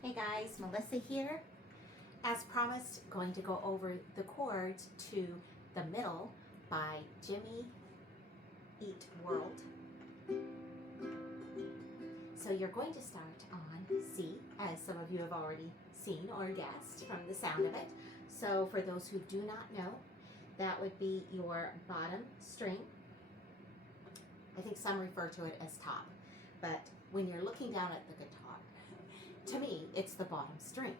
Hey guys, Melissa here. As promised, going to go over the chords to The Middle by Jimmy Eat World. So you're going to start on C, as some of you have already seen or guessed from the sound of it. So for those who do not know, that would be your bottom string. I think some refer to it as top, but when you're looking down at the guitar, to me, it's the bottom string.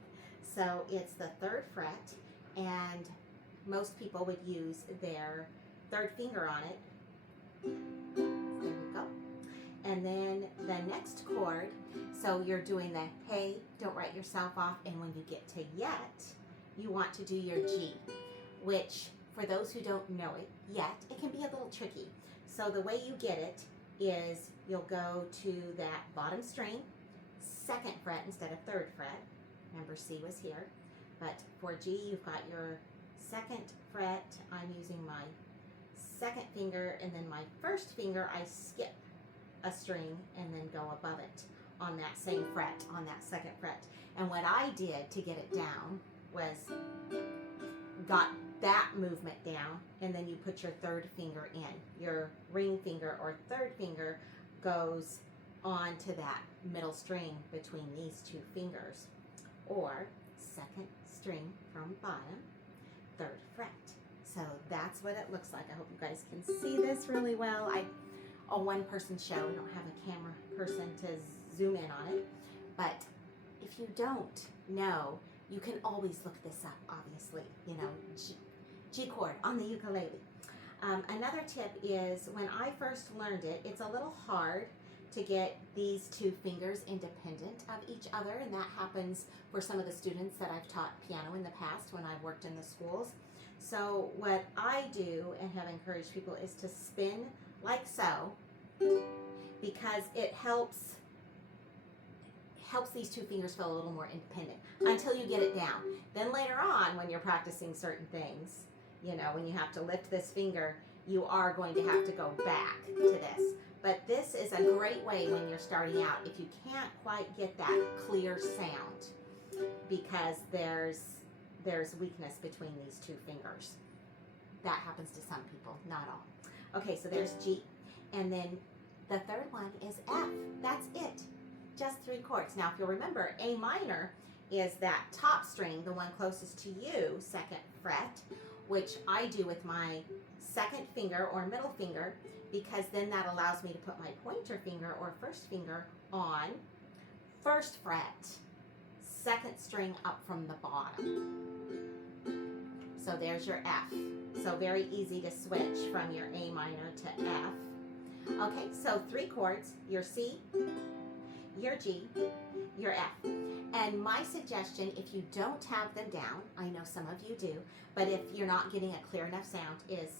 So it's the 3rd fret, and most people would use their 3rd finger on it. There we go. And then the next chord, so you're doing the hey, don't write yourself off, and when you get to yet, you want to do your G, which for those who don't know it yet, it can be a little tricky. So the way you get it is you'll go to that bottom string, 2nd fret instead of 3rd fret. Remember, C was here. But for G, you've got your 2nd fret. I'm using my 2nd finger, and then my 1st finger, I skip a string and then go above it on that same fret, on that 2nd fret. And what I did to get it down was got that movement down, and then you put your 3rd finger in. Your ring finger or 3rd finger goes onto that middle string between these 2 fingers, or 2nd string from bottom, 3rd fret. So that's what it looks like. I hope you guys can see this really well. A one-person show. We don't have a camera person to zoom in on it, but if you don't know, you can always look this up, obviously, you know, G chord on the ukulele. Another tip is, when I first learned it, it's a little hard to get these 2 fingers independent of each other, and that happens for some of the students that I've taught piano in the past when I've worked in the schools. So what I do and have encouraged people is to spin like so, because it helps these 2 fingers feel a little more independent until you get it down. Then later on, when you're practicing certain things, you know, when you have to lift this finger, you are going to have to go back to this. But this is a great way when you're starting out, if you can't quite get that clear sound, because there's weakness between these 2 fingers. That happens to some people, not all. Okay, so there's G. And then the 3rd one is F. That's it. Just 3 chords. Now, if you'll remember, A minor is that top string, the one closest to you, 2nd fret, which I do with my 2nd finger or middle finger, because then that allows me to put my pointer finger or 1st finger on 1st fret, 2nd string up from the bottom. So there's your F. So very easy to switch from your A minor to F. Okay, so 3 chords, your C, your G, your F. And my suggestion, if you don't have them down, I know some of you do, but if you're not getting a clear enough sound, is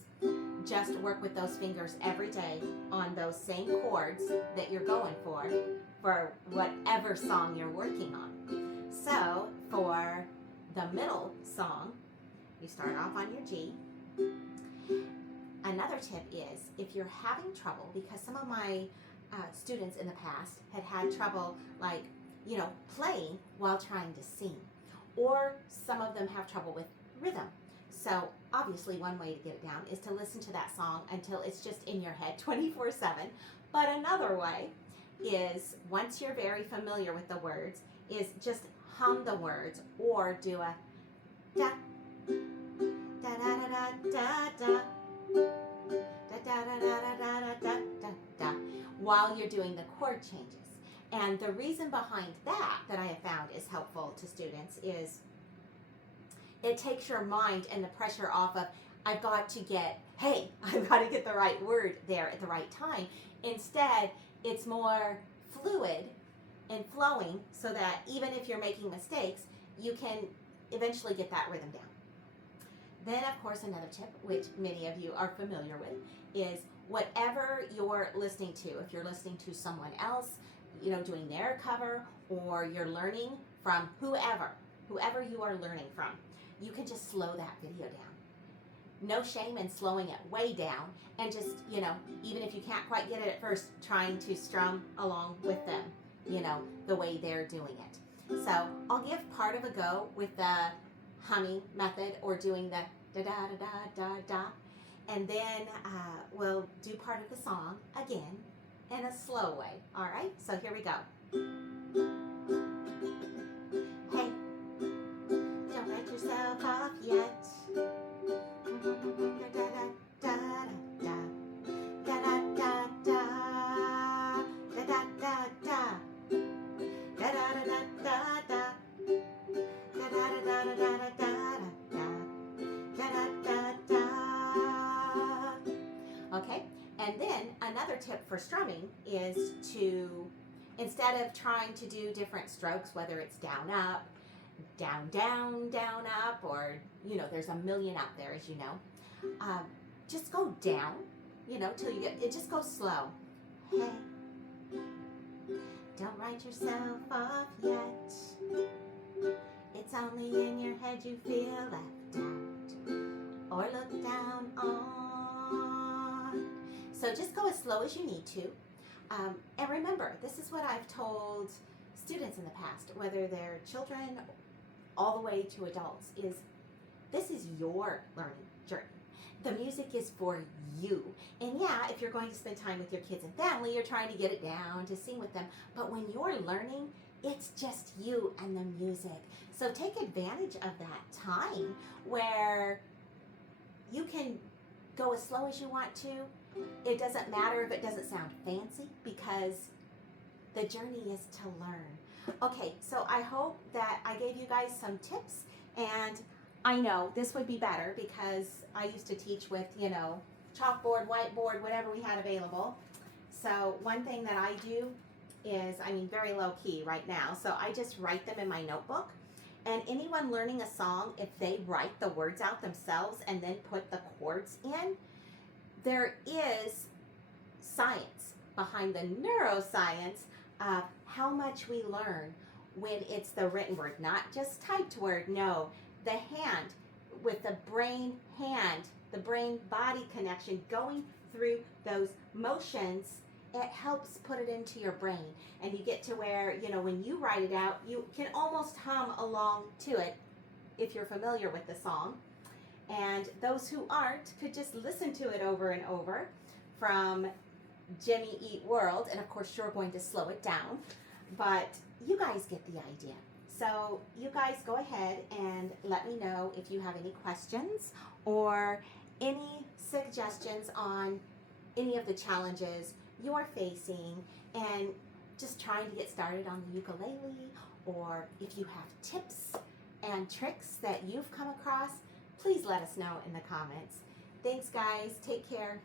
just work with those fingers every day on those same chords that you're going for whatever song you're working on. So for the middle song, you start off on your G. Another tip is, if you're having trouble, because some of my students in the past had trouble, like, you know, playing while trying to sing, or some of them have trouble with rhythm. So obviously one way to get it down is to listen to that song until it's just in your head 24/7. But another way is, once you're very familiar with the words, is just hum the words, or do a da da da da da da da da da da da da da da da while you're doing the chord changes. And the reason behind that I have found is helpful to students is it takes your mind and the pressure off of, I've got to get the right word there at the right time. Instead, it's more fluid and flowing, so that even if you're making mistakes, you can eventually get that rhythm down. Then, of course, another tip, which many of you are familiar with, is whatever you're listening to, if you're listening to someone else, you know, doing their cover, or you're learning from whoever you are learning from, you can just slow that video down. No shame in slowing it way down, and just, you know, even if you can't quite get it at first, trying to strum along with them, you know, the way they're doing it. So I'll give part of a go with the humming method or doing the da da da da da da, and then we'll do part of the song again in a slow way. All right, so here we go. Hey, don't write yourself off yet. Da da da da da da da da da da da da da da da da da. Okay, and then another tip for strumming is to, instead of trying to do different strokes, whether it's down, up, down, down, down, up, or, you know, there's a million out there, as you know, just go down, you know, till you get, it just goes slow. Hey, don't write yourself off yet. It's only in your head you feel left out or looked down on. So just go as slow as you need to. And remember, this is what I've told students in the past, whether they're children all the way to adults, is this is your learning journey. The music is for you. And yeah, if you're going to spend time with your kids and family, you're trying to get it down to sing with them. But when you're learning, it's just you and the music. So take advantage of that time where you can go as slow as you want to. It doesn't matter if it doesn't sound fancy, because the journey is to learn. Okay, so I hope that I gave you guys some tips, and I know this would be better because I used to teach with, you know, chalkboard, whiteboard, whatever we had available. So one thing that I do is, I mean, very low key right now, so I just write them in my notebook. And anyone learning a song, if they write the words out themselves and then put the chords in, there is science behind the neuroscience of how much we learn when it's the written word, not just typed word. No, the hand, with the brain hand, the brain body connection, going through those motions, it helps put it into your brain. And you get to where, you know, when you write it out, you can almost hum along to it if you're familiar with the song. And those who aren't could just listen to it over and over from Jimmy Eat World. And of course, you're going to slow it down, but you guys get the idea. So you guys go ahead and let me know if you have any questions or any suggestions on any of the challenges you're facing and just trying to get started on the ukulele, or if you have tips and tricks that you've come across, please let us know in the comments. Thanks, guys. Take care.